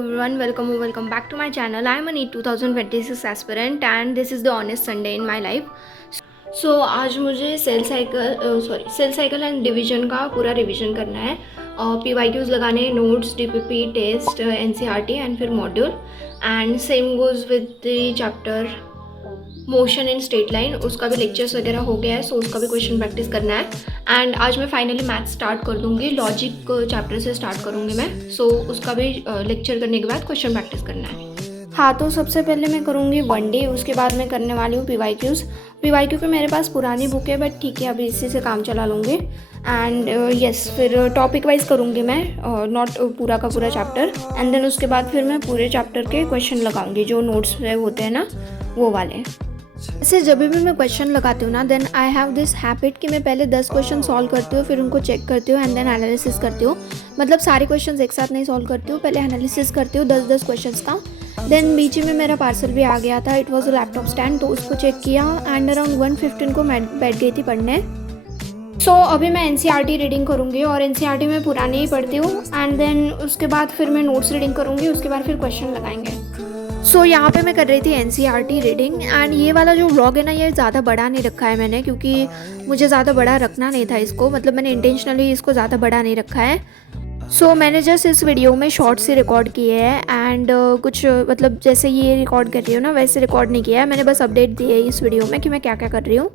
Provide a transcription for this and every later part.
everyone, welcome or welcome back to my channel. I am a NEET 2026 aspirant and this is the honest Sunday in my life. So आज मुझे cell cycle and division का पूरा revision करना है. PYQs लगाने, notes, DPP, test, NCERT and फिर module. And same goes with the chapter motion in straight line. उसका भी लेक्चर्स वगैरह हो गया है, सो उसका भी क्वेश्चन प्रैक्टिस करना है. एंड आज मैं फाइनली मैथ स्टार्ट कर दूंगी. लॉजिक चैप्टर से स्टार्ट करूंगी मैं. सो उसका भी लेक्चर करने के बाद क्वेश्चन प्रैक्टिस करना है. हाँ, तो सबसे पहले मैं करूँगी 1D. उसके बाद मैं करने वाली हूँ PYQs. PYQ की मेरे पास पुरानी बुक है, बट ठीक है, अभी इसी से काम चला लूँगी. एंड यस, फिर टॉपिक वाइज करूँगी मैं, नॉट पूरा का पूरा चैप्टर. एंड देन उसके बाद फिर मैं पूरे चैप्टर के क्वेश्चन लगाऊंगी जो नोट्स में होते हैं ना, वो वाले. ऐसे जब भी मैं क्वेश्चन लगाती हूँ ना, then I have this habit कि मैं पहले 10 क्वेश्चन सॉल्व करती हूँ, फिर उनको चेक करती हूँ एंड देन एनालिसिस करती हूँ. मतलब सारे क्वेश्चंस एक साथ नहीं सॉल्व करती हूँ, पहले एनालिसिस करती हूँ 10-10 क्वेश्चंस का. देन बीच में मेरा पार्सल भी आ गया था. It was a laptop stand, तो उसको चेक किया एंड अराउंड 1:15 को मैं बैठ गई थी पढ़ने. सो अभी मैं NCERT रीडिंग करूँगी और NCERT में पुरानी ही पढ़ती हूँ. एंड देन उसके बाद फिर मैं नोट्स रीडिंग करूँगी, उसके बाद फिर क्वेश्चन लगाएंगे. सो यहाँ पे मैं कर रही थी NCERT रीडिंग. एंड ये वाला जो व्लॉग है ना, ये ज़्यादा बड़ा नहीं रखा है मैंने, क्योंकि मुझे ज़्यादा बड़ा रखना नहीं था इसको. मतलब मैंने इंटेंशनली इसको ज़्यादा बड़ा नहीं रखा है. सो मैंने जस्ट इस वीडियो में शॉर्ट्स ही रिकॉर्ड किए हैं. एंड कुछ मतलब जैसे ये रिकॉर्ड कर रही हूँ ना, वैसे रिकॉर्ड नहीं किया है मैंने. बस अपडेट दी है इस वीडियो में कि मैं क्या क्या कर रही हूँ.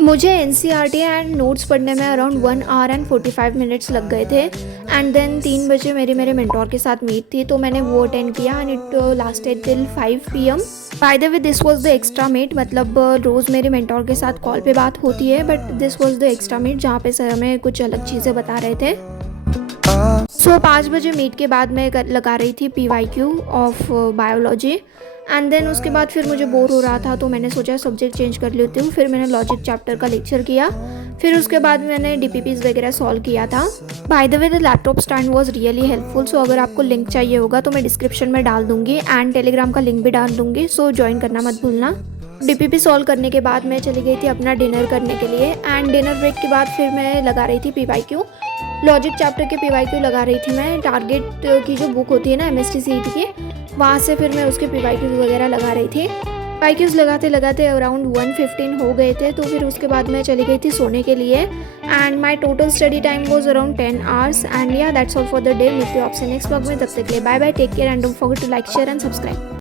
मुझे NCERT एंड नोट्स पढ़ने में अराउंड 1 आवर एंड 45 मिनट्स लग गए थे. एंड देन 3 बजे मेरे मेंटोर के साथ मीट थी, तो मैंने वो अटेंड किया. And it lasted till 5 PM. By the way, this was the extra meet. मतलब रोज़ मेरे मेंटोर के साथ कॉल पे बात होती है, but this was the extra meet जहाँ पे सर हमें कुछ अलग चीज़ें बता रहे थे. सो 5 बजे मीट के बाद मैं लगा रही थी PYQ of biology. And then उसके बाद फिर मुझे बोर हो रहा था, तो मैंने सोचा सब्जेक्ट चेंज कर लेती हूँ. फिर मैंने लॉजिक चैप्टर का लेक्चर किया. फिर उसके बाद मैंने DPPs वगैरह सॉल्व किया था. By the way, the laptop stand was really helpful. So अगर आपको लिंक चाहिए होगा तो मैं डिस्क्रिप्शन में डाल दूँगी एंड टेलीग्राम का लिंक भी डाल दूँगी. सो ज्वाइन करना मत भूलना. DPP सॉल्व करने के बाद मैं चली गई थी अपना डिनर करने के लिए. एंड डिनर ब्रेक के बाद फिर मैं लगा रही थी PYQ. लॉजिक चैप्टर के PYQ लगा रही थी मैं. टारगेट की जो बुक होती है ना MST CET की, वहाँ से फिर मैं उसके PYQs वगैरह लगा रही थी. PYQs लगाते लगाते अराउंड 1:15 हो गए थे. तो फिर उसके बाद मैं चली गई थी सोने के लिए. And my total study time was around 10 hours. And yeah that's all for the day. मिलते हैं आपसे नेक्स्ट व्लॉग में. तब तक के लिए bye bye, take care and don't forget to like, share and subscribe.